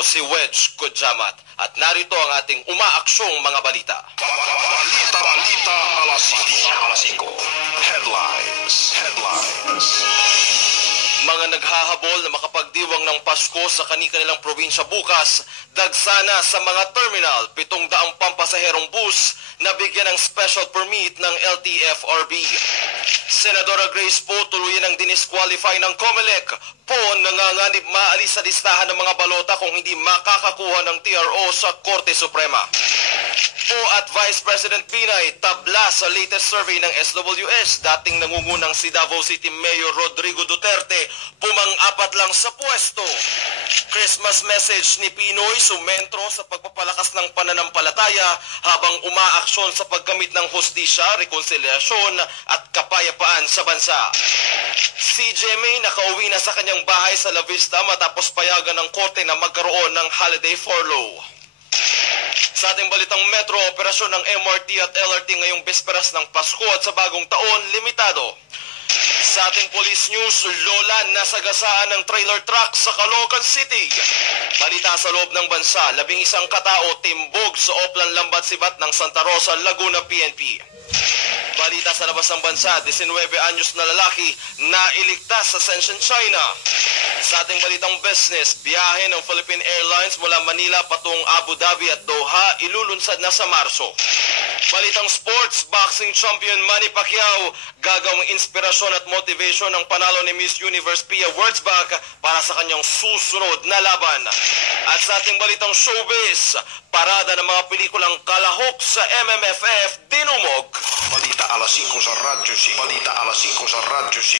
si Wedge Kudjamat at narito ang ating umaaksyong mga balita. Balita alas 5. Headlines. Mga naghahabol na makapagdiwang ng Pasko sa kani-kanilang probinsya bukas, dagsana sa mga terminal, 700 pampasaherong bus na bigyan ng special permit ng LTFRB. Senadora Grace Poe tuluyan ang dinisqualify ng COMELEC. Poe nanganganib maalis sa listahan ng mga balota kung hindi makakakuha ng TRO sa Korte Suprema. Poe at Vice President Binay tabla sa latest survey ng SWS. Dating nangungunang si Davao City Mayor Rodrigo Duterte pumang-apat lang sa pwesto. Christmas message ni Pinoy sumentro sa pagpapalakas ng pananampalataya habang umaaksyon sa pagkamit ng hustisya, rekonsiliasyon at kapayapaan sa bansa. Si Jemmy nakauwi na sa kanyang bahay sa La Vista matapos payagan ng korte na magkaroon ng holiday furlough. Sa ating balitang metro, operasyon ng MRT at LRT ngayong bisperas ng Pasko at sa bagong taon, limitado. Sa ating police news, lola nasagasaan ng trailer truck sa Caloocan City. Balita sa loob ng bansa, 11 katao timbog sa Oplan Lambat Sibat ng Santa Rosa, Laguna PNP. Balita sa labas ng bansa, 19 anyos na lalaki na iligtas sa Shenzhen, China. Sa ating balitang business, biyahe ng Philippine Airlines mula Manila patungong Abu Dhabi at Doha ilulunsad na sa Marso. Balitang sports, boxing champion Manny Pacquiao gagawing inspirasyon at motivation ng panalo ni Miss Universe Pia Wurtzbach para sa kanyang susunod na laban. At sa ating balitang showbiz, parada ng mga pelikulang kalahok sa MMFF dinumog. Balita alas 5 sa Radyo 5.